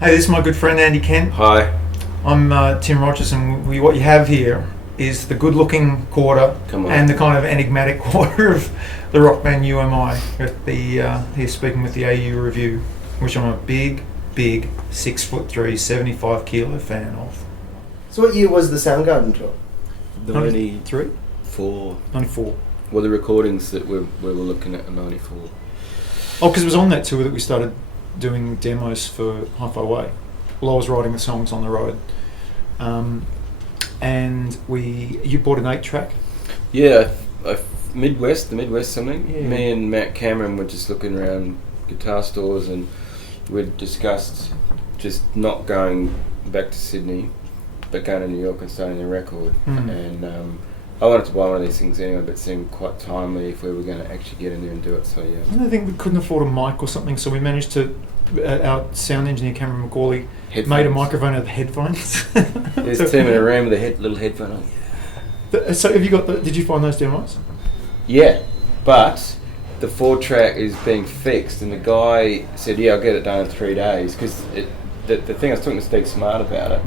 Hey, this is my good friend Andy Kent. Hi. I'm Tim Rogers, and what you have here is the good-looking quarter and the kind of enigmatic quarter of the rock band UMI. Here speaking with the AU Review, which I'm a big 6'3", 75 kilo fan of. So what year was the Soundgarden tour? 93? 94. 94. Well, the recordings that we were looking at are 94. Oh, because it was on that tour that we started doing demos for Hi-Fi Way. Well, I was writing the songs on the road. And you bought an 8-track? Yeah, the Midwest something. Yeah. Me and Matt Cameron were just looking around guitar stores and we'd discussed just not going back to Sydney, but going to New York and starting a record. And I wanted to buy one of these things anyway, but it seemed quite timely if we were going to actually get in there and do it. So yeah. I don't think we couldn't afford a mic or something, so we managed to. Our sound engineer Cameron McCauley made a microphone out of headphones. There's Tim in a room with a little headphone on. So have you got? Did you find those demos? Yeah, but the 4-track is being fixed, and the guy said, "Yeah, I'll get it done in 3 days." Because the thing I was talking to Steve Smart about it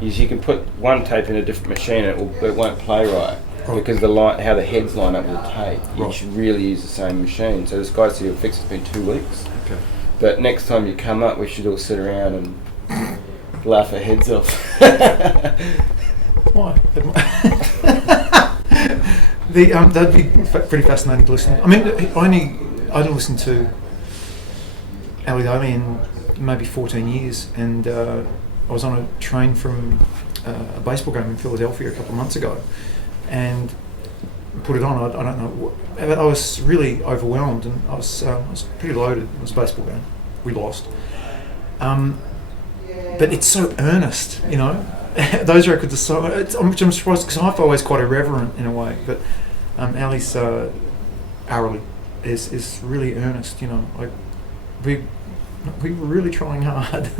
is you can put one tape in a different machine and it won't play right. Because how the heads line up with the tape, you should really use the same machine. So this guy said he'll fix it's been 2 weeks. Okay. But next time you come up, we should all sit around and laugh our heads off. Why? That'd be pretty fascinating to listen. I mean, I didn't listen to Ali Domi in maybe 14 years, and I was on a train from a baseball game in Philadelphia a couple of months ago, and put it on. I don't know. I was really overwhelmed, and I was pretty loaded. It was a baseball game. We lost. But it's so earnest, you know. Those records are so. I'm surprised because Hi-Fi Way is quite irreverent in a way, but Ali's Arally is really earnest, you know. Like we were really trying hard.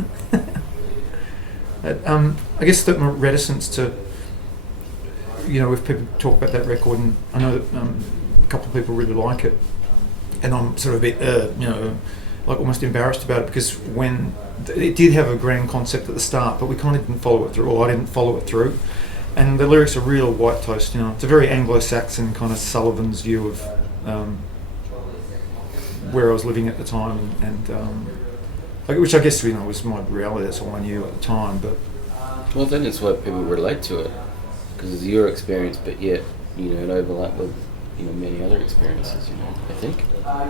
I guess that my reticence to. You know, if people talk about that record, and I know that a couple of people really like it, and I'm sort of a bit, like almost embarrassed about it, because when it did have a grand concept at the start, but we kind of didn't follow it through, or I didn't follow it through, and the lyrics are real white toast, you know. It's a very Anglo-Saxon kind of Sullivan's view of where I was living at the time, and which I guess, you know, was my reality. That's all I knew at the time, but. Well, then it's why people relate to it. Because it's your experience, but yet, you know, it overlap with, you know, many other experiences, you know, I think.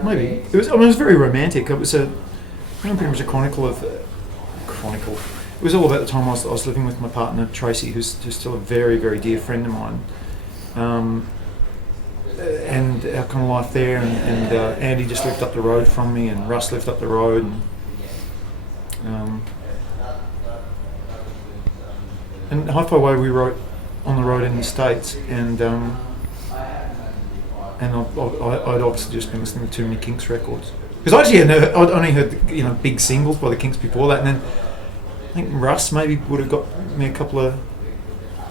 Maybe. It was very romantic. It was pretty much a chronicle. It was all about the time I was living with my partner, Tracy, who's still a very, very dear friend of mine. And our kind of life there, and Andy just lived up the road from me, and Russ lived up the road, and Hi-Fi Way we wrote on the road in the States, and I'd obviously just been listening to too many Kinks records, because I'd only heard, you know, big singles by the Kinks before that, and then I think Russ maybe would have got me a couple of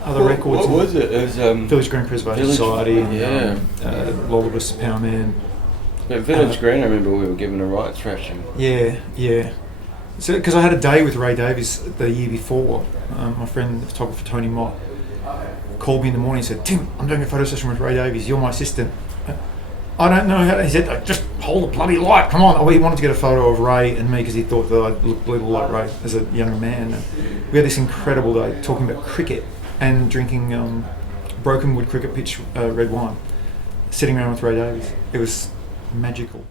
other records. What was it? It was Village Green Preservation Society, and Lullabus, Power Man. But Village Green, I remember we were given a right thrashing. Yeah. So because I had a day with Ray Davies the year before, my friend, the photographer Tony Mott, called me in the morning and said, "Tim, I'm doing a photo session with Ray Davies. You're my assistant." I don't know how to. He said, "Just hold the bloody light. Come on." Oh, he wanted to get a photo of Ray and me because he thought that I looked a little like Ray as a younger man. And we had this incredible day talking about cricket and drinking broken wood cricket pitch red wine, sitting around with Ray Davies. It was magical.